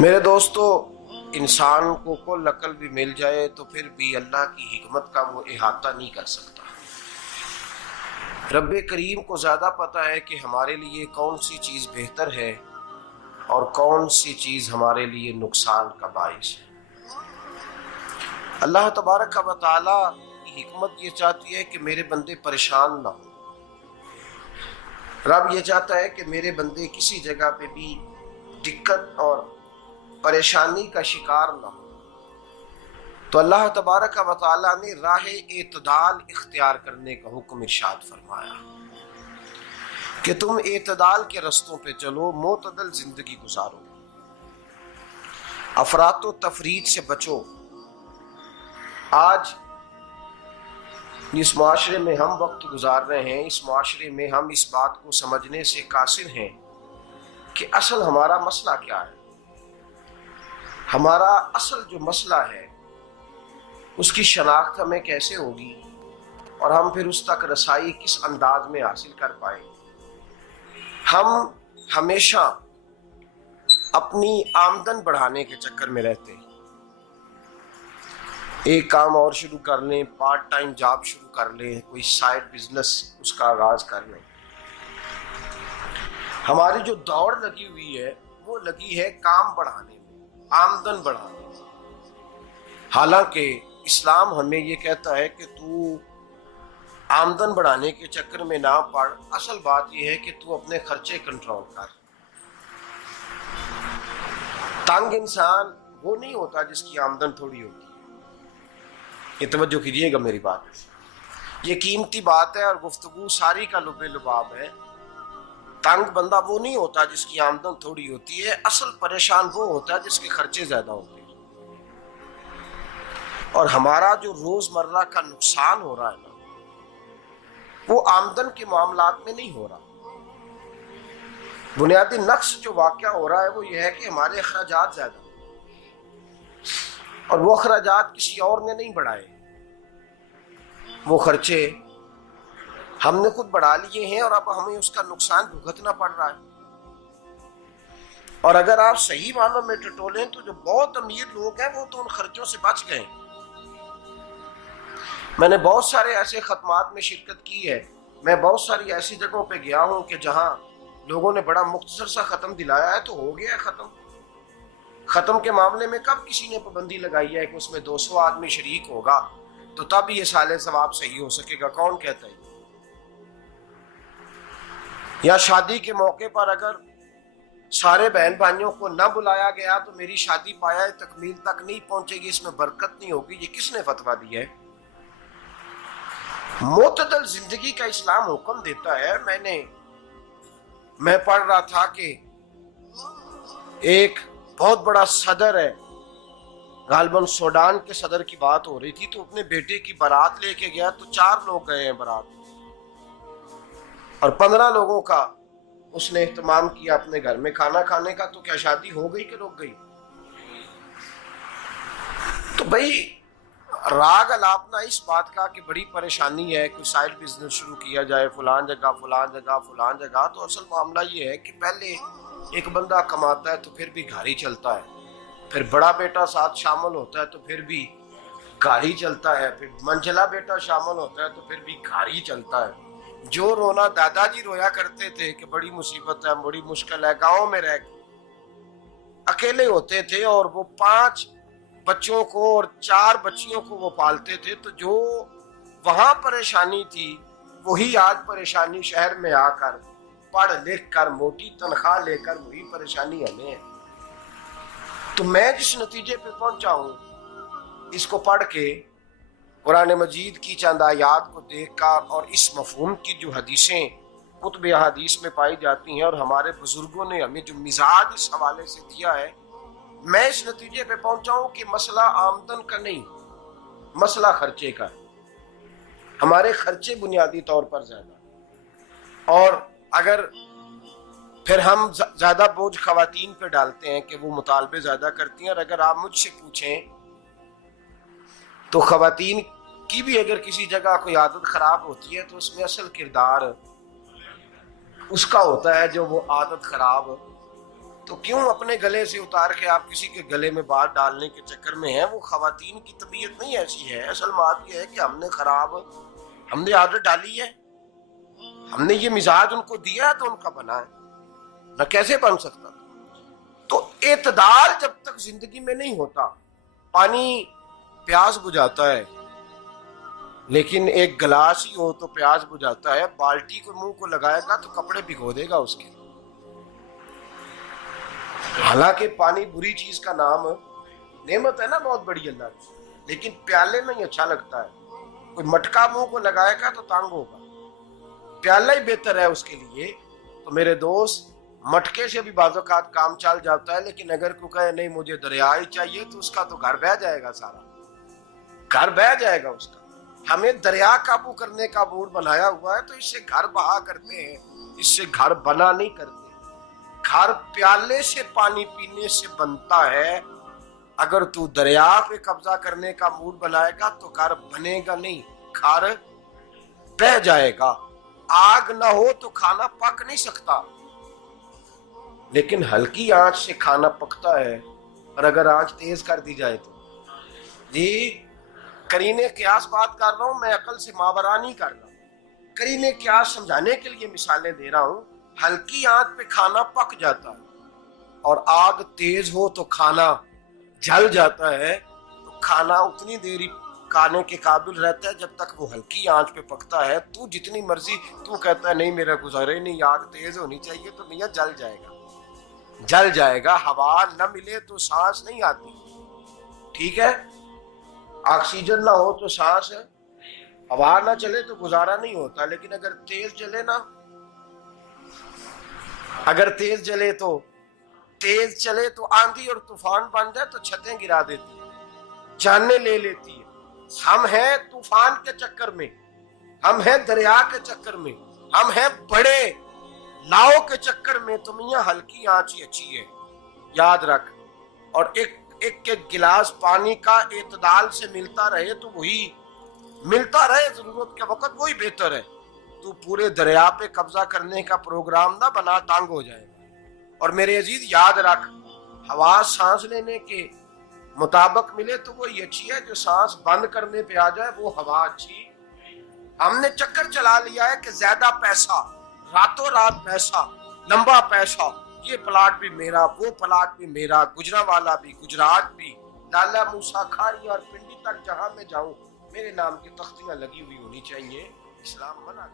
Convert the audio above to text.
मेरे दोस्तों, इंसान को कुल अकल भी मिल जाए तो फिर भी अल्लाह की हिकमत का वो इहाता नहीं कर सकता। रब्बे करीम को ज़्यादा पता है कि हमारे लिए कौन सी चीज़ बेहतर है और कौन सी चीज़ हमारे लिए नुकसान का बाइस है। अल्लाह तबारक व तआला की हिकमत ये चाहती है कि मेरे बंदे परेशान ना हो। रब ये चाहता है कि मेरे बंदे किसी जगह पे भी दिक्कत और परेशानी का शिकार ना हो। तो अल्लाह तबारक व तआला ने राह एतदाल इख्तियार करने का हुक्म इरशाद फरमाया कि तुम एतदाल के रस्तों पे चलो, मोतदल जिंदगी गुजारो, अफरातो तफरीद से बचो। आज जिस माशरे में हम वक्त गुजार रहे हैं, इस माशरे में हम इस बात को समझने से कासिर हैं कि असल हमारा मसला क्या है। हमारा असल जो मसला है उसकी शनाख्त हमें कैसे होगी और हम फिर उस तक रसाई किस अंदाज में हासिल कर पाए। हम हमेशा अपनी आमदन बढ़ाने के चक्कर में रहते हैं। एक काम और शुरू कर लें, पार्ट टाइम जॉब शुरू कर लें, कोई साइड बिजनेस उसका आगाज कर लें। हमारी जो दौड़ लगी हुई है वो लगी है काम बढ़ाने में, आमदन बढ़ाने में। हालांकि इस्लाम हमें ये कहता है कि तू आमदन बढ़ाने के चक्कर में ना पड़। असल बात यह है कि तू अपने खर्चे कंट्रोल कर। तंग इंसान वो नहीं होता जिसकी आमदन थोड़ी होती है। ये तवज्जो कीजिएगा मेरी बात, ये कीमती बात है और गुफ्तगू सारी का लुबे लुबाब है। तंग बंदा वो नहीं होता जिसकी आमदन थोड़ी होती है। असल परेशान वो होता है जिसके खर्चे ज्यादा होते हैं। और हमारा जो रोजमर्रा का नुकसान हो रहा है ना, वो आमदन के मामलात में नहीं हो रहा। बुनियादी नक्श जो वाक़या हो रहा है वो ये है कि हमारे अखराजात ज्यादा, और वो अखराजात किसी और ने नहीं बढ़ाए। वो खर्चे हमने खुद बढ़ा लिए हैं और अब हमें उसका नुकसान भुगतना पड़ रहा है। और अगर आप सही मानों में टटोलें तो जो बहुत अमीर लोग हैं वो तो उन खर्चों से बच गए। मैंने बहुत सारे ऐसे खत्मात में शिरकत की है। मैं बहुत सारी ऐसी जगहों पे गया हूं कि जहां लोगों ने बड़ा मुख्तसर सा खत्म दिलाया है तो हो गया है खत्म। खत्म के मामले में कब किसी ने पाबंदी लगाई है कि उसमें 200 आदमी शरीक होगा तो तब ये साले सवाब सही हो सकेगा? कौन कहता है? या शादी के मौके पर अगर सारे बहन भाइयों को न बुलाया गया तो मेरी शादी पाया तकमील तक नहीं पहुंचेगी, इसमें बरकत नहीं होगी। ये किसने फतवा दिया है? मोतदल जिंदगी का इस्लाम हुक्म देता है। मैं पढ़ रहा था कि एक बहुत बड़ा सदर है, गालबन सूडान के सदर की बात हो रही थी, तो अपने बेटे की बारात लेके गया तो 4 लोग गए हैं बारात, और 15 लोगों का उसने एहतमाम किया अपने घर में खाना खाने का। तो क्या शादी हो गई कि रुक गई? तो भाई राग अलापना इस बात का कि बड़ी परेशानी है, कोई साइड बिजनेस शुरू किया जाए फलान जगह फलान जगह फलान जगह। तो असल मामला ये है कि पहले एक बंदा कमाता है तो फिर भी घर ही चलता है, फिर बड़ा बेटा साथ शामिल होता है तो फिर भी घर ही चलता है, फिर मंझला बेटा शामिल होता है तो फिर भी घर ही चलता है। जो रोना दादाजी रोया करते थे कि बड़ी मुसीबत है, बड़ी मुश्किल है, गाँव में रह अकेले होते थे और वो 5 बच्चों को और 4 बच्चियों को वो पालते थे, तो जो वहां परेशानी थी वही आज परेशानी शहर में आकर पढ़ लिख कर मोटी तनख्वाह लेकर वही परेशानी हमें है। तो मैं जिस नतीजे पे पहुंचा हूं इसको पढ़ के, कुरान मजीद की चंद आयात को देखकर और इस मफहूम की जो हदीसें कुतुब हदीस में पाई जाती हैं और हमारे बुजुर्गों ने हमें जो मिजाज इस हवाले से दिया है, मैं इस नतीजे पे पहुंचा हूं कि मसला आमदन का नहीं, मसला खर्चे का है। हमारे खर्चे बुनियादी तौर पर ज्यादा, और अगर फिर हम ज्यादा बोझ खवातीन पे डालते हैं कि वो मुतालबे ज्यादा करती हैं। और अगर आप मुझसे पूछें तो खवातीन की भी अगर किसी जगह कोई आदत खराब होती है तो उसमें असल किरदार उसका होता है जो वो आदत खराब तो क्यों अपने गले से उतार के आप किसी के गले में बात डालने के चक्कर में है? वो खवातीन की तबीयत नहीं ऐसी है। असल बात यह है कि हमने आदत डाली है, हमने ये मिजाज उनको दिया है तो उनका बना है, न कैसे बन सकता। तो एतदाल जब तक जिंदगी में नहीं होता, पानी प्यास बुझाता है, लेकिन एक गिलास ही हो तो प्यास बुझाता है। बाल्टी को मुंह को लगाएगा तो कपड़े भिगो देगा उसके। हालांकि पानी बुरी चीज का नाम नेमत है ना, बहुत बड़ी अल्लाह की, लेकिन प्याले में ही अच्छा लगता है। कोई मटका मुंह को लगाएगा तो तंग होगा, प्याला ही बेहतर है उसके लिए। तो मेरे दोस्त, मटके से भी बाज़-औक़ात काम चल जाता है, लेकिन अगर कोई कहे नहीं मुझे दरिया ही चाहिए तो उसका तो घर बह जाएगा, सारा घर बह जाएगा उसका। हमें दरिया काबू करने का मूड बनाया हुआ है तो इससे घर बहा करते हैं, इससे घर बना नहीं करते। घर प्याले से पानी पीने से बनता है। अगर तू दरिया पे कब्जा करने का मूड बनाएगा तो घर बनेगा नहीं, घर बह जाएगा। आग ना हो तो खाना पक नहीं सकता, लेकिन हल्की आंच से खाना पकता है। और अगर आंच तेज कर दी जाए तो जी, करीने क्यास बात कर रहा हूं मैं, अकल से मावरा नहीं कर रहा। करीने क्यास समझाने के लिए मिसालें दे रहा हूं। हल्की आंच पे खाना पक जाता है और आग तेज हो तो खाना जल जाता है। तो खाना उतनी देर ही खाने के काबिल रहता है जब तक वो हल्की आंच पे पकता है। तू जितनी मर्जी तू कहता है नहीं मेरा गुजारे नहीं, आग तेज होनी चाहिए, तो मियां जल जाएगा, जल जाएगा। हवा न मिले तो सांस नहीं आती, ठीक है? ऑक्सीजन ना हो तो सांस है, हवा ना चले तो गुजारा नहीं होता। लेकिन अगर तेज जले ना, अगर तेज जले तो तेज चले तो आंधी और तूफान बन जाए तो छतें गिरा देती है, जाने ले लेती है। हम हैं तूफान के चक्कर में, हम हैं दरिया के चक्कर में, हम हैं बड़े नाव के चक्कर में। तो मियां हल्की आंच ही अच्छी है, याद रख। और एक गिलास पानी का एतदाल से मिलता रहे तो वही मिलता रहे, जरूरत के वक्त वही बेहतर है। तू पूरे दरिया पे कब्जा करने का प्रोग्राम ना बना, तंग हो जाएगा। और मेरे अजीज याद रख, हवा सांस लेने के मुताबिक मिले तो वो ये अच्छी है, जो सांस बंद करने पे आ जाए वो हवा अच्छी। हमने चक्कर चला लिया है कि ज्यादा पैसा, रातों रात पैसा, लंबा पैसा, ये प्लाट भी मेरा, वो प्लाट भी मेरा, गुजरांवाला भी, गुजरात भी, लाला मूसा खाड़ी और पिंडी तक जहां मैं जाऊं मेरे नाम की तख्तियां लगी हुई होनी चाहिए। इस्लाम मना